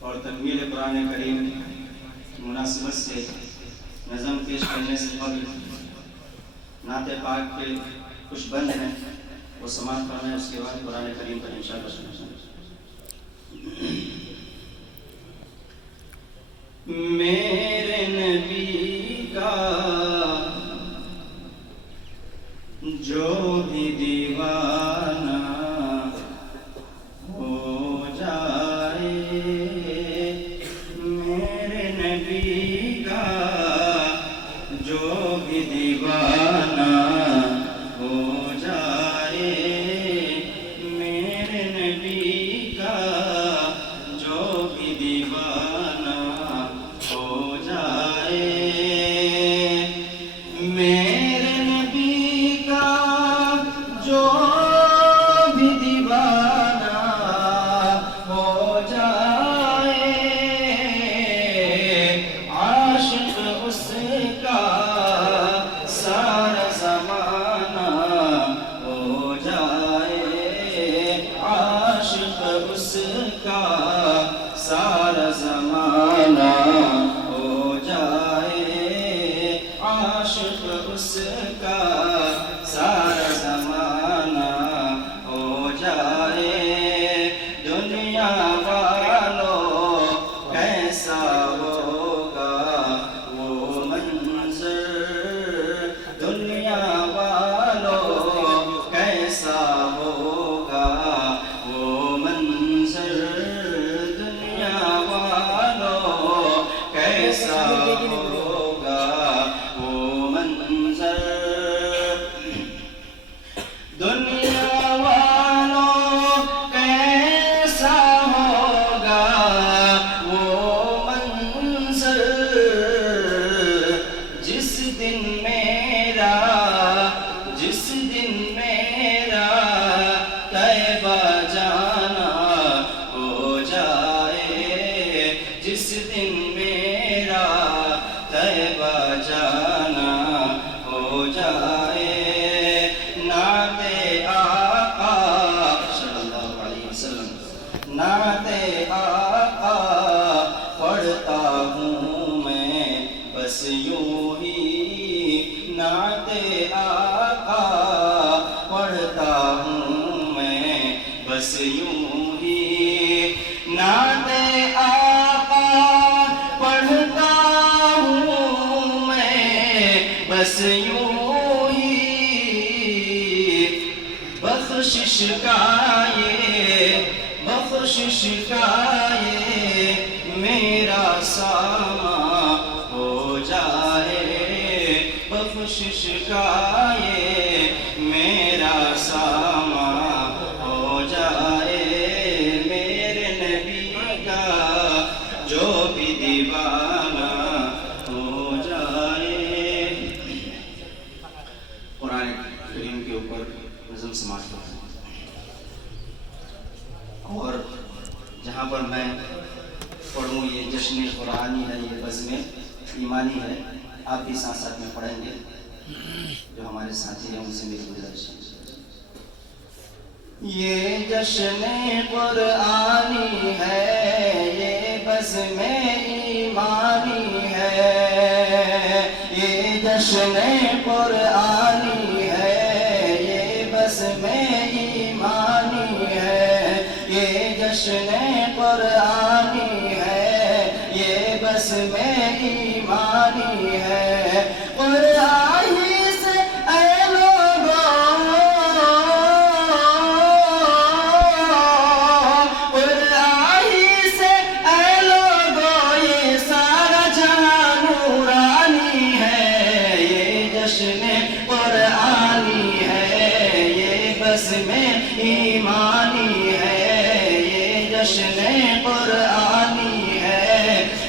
اور تکمیل قرآن کریم کی مناسبت سے نظم پیش کرنے سے قبل نعت پاک کے کچھ بند ہیں، وہ سماعت فرمائیں، اس کے بعد قرآن کریم پر انشاءاللہ سنیں۔ میرے نبی کا جو بھی دیوانہ ہو جائے، میرے نبی کا جو بھی دیوانہ ہو جائے، میرے نبی کا جو بھی دیوانہ ہو جائے، میرے نبی کا جو بھی دیوانہ ہو جائے، عاشق اس کا سارا زمانہ ہو جائے، عاشق اس کا سارا زمانہ ہو جائے، عاشق اس کا سارا زمانہ ہو جائے، دنیا والوں کیسا ہوگا وہ منظر، دنیا والوں کیسا ہوگا وہ منظر، دنیا والوں کیسا ہوگا وہ منظر، دنیا والوں کیسا ہوگا وہ منظر، جس دن میرا طیبہ جانا ہو جائے، جس دن میرا طیبہ جانا ہو جائے، نعت آقا صلی اللہ علیہ وسلم، نعت آقا پڑھتا ہوں میں بس یوں ہی، نعت آقا پڑھتا ہوں میں بس یوں ہی، نعت آقا پڑھتا ہوں میں بس یوں ہی، بخشش کا یہ میرا سامان ہو جائے، بخشش کا یہ میرا سامان ہو جائے، میرے نبی کا جو بھی دیوانہ ہو جائے۔ قرآن کریم کے اوپر نظم سماعت کرتا ہوں، اور جہاں پر میں پڑھوں یہ جشن قرآنی ہے، یہ بزم ایمانی ہے، آپ بھی ساتھ ساتھ میں پڑھیں گے، جو ہمارے ساتھی ہیں ان سے میری گزارش ہے۔ یہ جشن قرآنی ہے، یہ بزم ایمانی ہے، یہ جشن قرآنی ہے، یہ بزم ایمانی ہے، یہ جشن قرآنی ہے، یہ بزم ایمانی ہے، قرآن سے اے لوگوں، قرآن سے اے لوگوں، یہ سارا جہاں نورانی ہے، یہ جشن قرآنی ہے، یہ بزم ایمانی ہے، یہ جشن قرآنی ہے،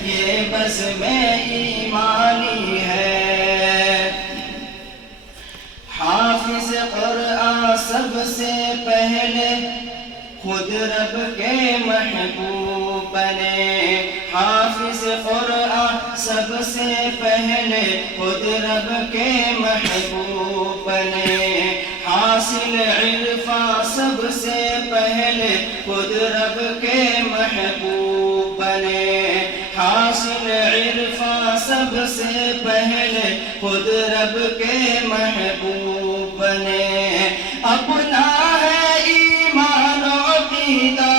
یہ بزم ایمانی ہے، حافظ قرآن سب سے پہلے خود رب کے محبوب بنے، حافظ قرآن سب سے پہلے خود رب کے محبوب بنے، حاصل عرفان سب سے پہلے خود رب کے محبوب بنے، حاصل عرفاں سب سے پہلے خود رب کے محبوب بنے، اپنا ہے ایمان و عقیدہ،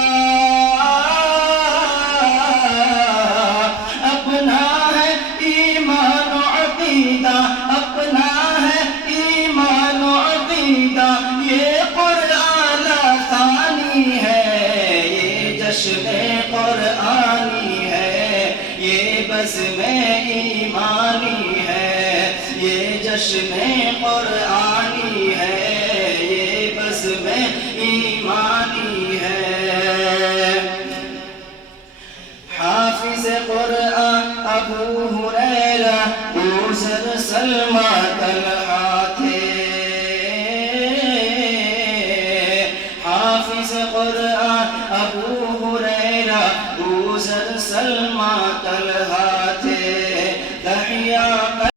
اپنا ہے ایمان و عقیدہ، اپنا ہے ایمان و عقیدہ، یہ قرآن ثانی ہے، یہ جشن قرآنی ہے، یہ بزم ایمانی ہے، یہ جشن قرآنی ہے، یہ بزم ایمانی ہے۔ حافظ قرآن ابو ہریرہ بوذر سلمہ طلحہ تھے، حافظ قرآن ابو ہریرہ بوذر سلمہ طلحہ